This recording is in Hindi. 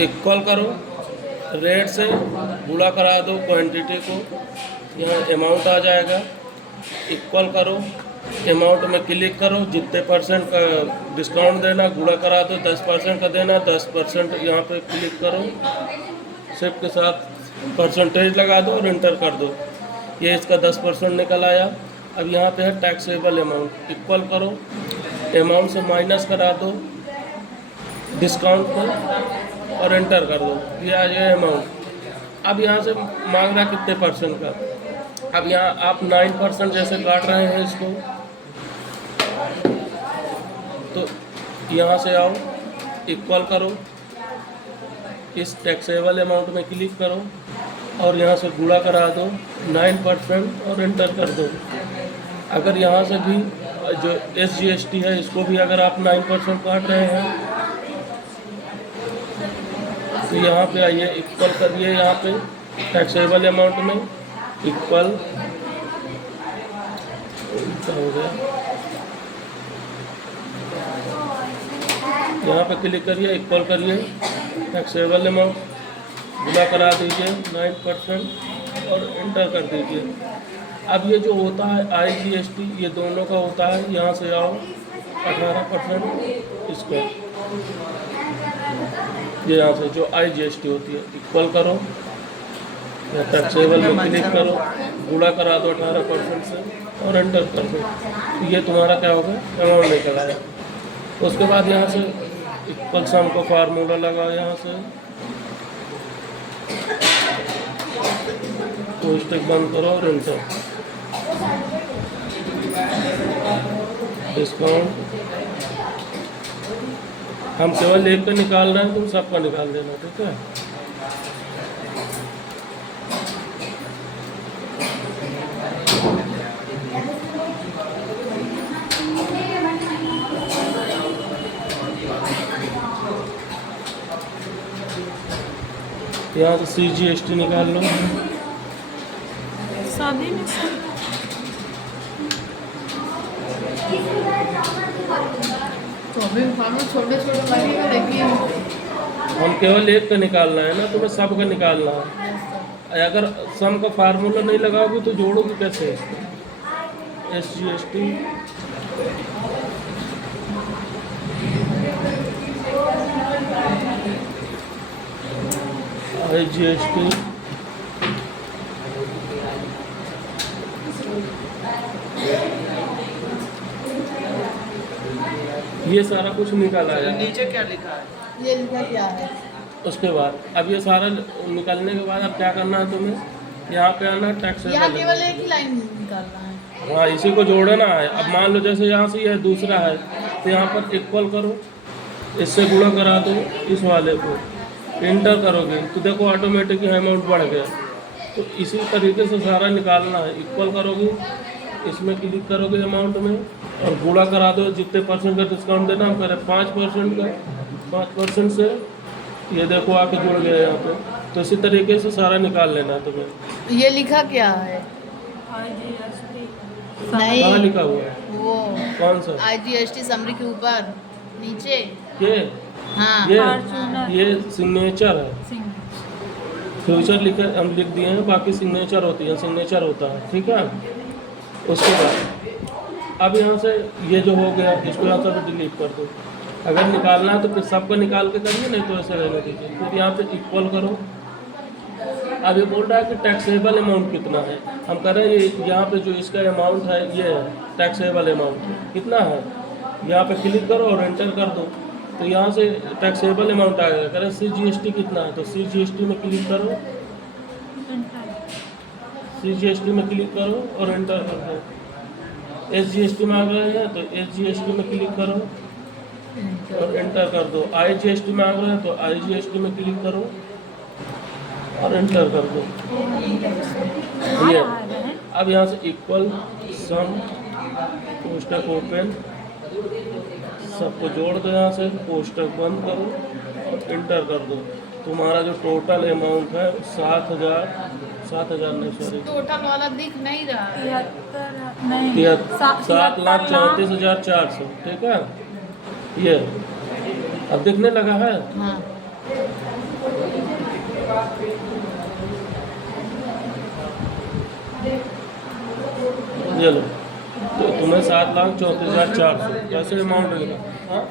इक्वल करो, रेट से गुणा करा दो क्वांटिटी को, यहाँ अमाउंट आ जाएगा। इक्वल करो, अमाउंट में क्लिक करो, जितने परसेंट का डिस्काउंट देना गुणा करा दो, 10% का देना 10% यहाँ पे क्लिक करो, शिफ्ट के साथ परसेंटेज लगा दो और इंटर कर दो। ये इसका 10% निकल आया। अब यहाँ पे है टैक्सेबल अमाउंट, इक्वल करो, अमाउंट से माइनस करा दो डिस्काउंट को और इंटर कर दो, ये आ जाए अमाउंट। अब यहाँ से मांग रहा कितने परसेंट का, अब यहाँ आप 9% जैसे काट रहे हैं इसको, तो यहाँ से आओ, इक्वल करो, इस टैक्सेबल अमाउंट में क्लिक करो और यहाँ से गुणा करा दो 9% और इंटर कर दो। अगर यहाँ से भी जो SGST है इसको भी अगर आप 9% काट रहे हैं तो यहाँ पे आइए, इक्वल करिए, यहाँ पे टैक्सेबल अमाउंट में इक्वल हो गया, यहाँ पे क्लिक करिए, इक्वल करिए, टैक्सेबल अमाउंट गुणा करा दीजिए 9% और इंटर कर दीजिए। अब ये जो होता है IGST, ये दोनों का होता है, यहाँ से आओ 18% इसको, ये यहाँ से जो IGST होती है, इक्वल करो, टैक्सेबल में क्लिक करो, गुणा करा दो 18% से और एंटर कर दो। ये तुम्हारा क्या होगा, अमाउंट निकल आया। उसके बाद यहाँ से इक्वल सम को फार्मूला लगाओ, यहाँ से कोष्टक बंद करो और एंटर। डिस्काउंट हम केवल एक का निकाल रहे हैं, तुम सबका निकाल देना, ठीक है। यहाँ से CGST निकाल लो। शादी में तो अभी छोटे छोटे लगेगा, लेकिन हम केवल एक का निकालना है ना, तुम्हें सब का निकालना है। अगर सम का फार्मूला नहीं लगाओगे तो जोड़ोगे कैसे इसको। SGST IGST ये सारा कुछ निकाला है। नीचे क्या लिखा है? ये लिखा क्या है? उसके बाद अब ये सारा निकालने के बाद अब क्या करना है तुम्हें, यहाँ पे आना टैक्स, यहाँ केवल एक ही लाइन निकालना है। हाँ, इसी को जोड़ना है। अब मान लो जैसे यहाँ से यह दूसरा है तो यहाँ पर इक्वल करो, इससे गुणा करा दो इस वाले को, इंटर करोगे तो देखो ऑटोमेटिक अमाउंट बढ़ गया। तो इसी तरीके से सारा निकालना है। इक्वल करोगे, इसमें क्लिक करोगे अमाउंट में और गुणा करा दो, जितने परसेंट का डिस्काउंट देना हम करें 5% का, 5% से ये देखो आके जुड़ गया यहाँ पे। तो इसी तरीके से सारा निकाल लेना है तुम्हें। ये लिखा क्या है? नहीं, कहाँ लिखा हुआ है? वो कौन सा? IGST समरी के ऊपर नीचे। ये हाँ, ये सिग्नेचर है, फ्यूचर लिखे हम लिख दिए हैं, बाकी सिग्नेचर होती है, सिग्नेचर होता है, ठीक है। उसके बाद अब यहाँ से ये जो हो गया इसको यहाँ से डिलीट कर दो। अगर निकालना है तो फिर सबको निकाल के करिए, नहीं तो ऐसे रहने दीजिए। फिर यहाँ पे इक्वल करो। अब ये बोल रहा है कि टैक्सेबल अमाउंट कितना है। हम कह रहे हैं यहाँ पे जो इसका अमाउंट है ये है टैक्सेबल अमाउंट कितना है, यहाँ पे क्लिक करो और एंटर कर दो। तो यहाँ से टैक्सेबल अमाउंट आएगा। कह रहे CGST कितना है, तो CGST में क्लिक करो, CGST में क्लिक करो और एंटर कर दो। SGST में आ गए हैं तो SGST में क्लिक करो और एंटर कर दो। IGST में आ गए हैं तो IGST में क्लिक करो और एंटर कर दो। ये अब यहाँ से इक्वल सम कोष्टक ओपन, सबको जोड़ दो, यहाँ से कोष्टक बंद करो और इंटर कर दो। तुम्हारा जो टोटल अमाउंट है 7,000 नहीं, सॉरी, टोटल वाला दिख नहीं रहा है। 7,34,400, ठीक है। ये अब दिखने लगा है। हाँ, ये लो, तो तुम्हें 7,34,400 ऐसे अमाउंट मिलेगा। हाँ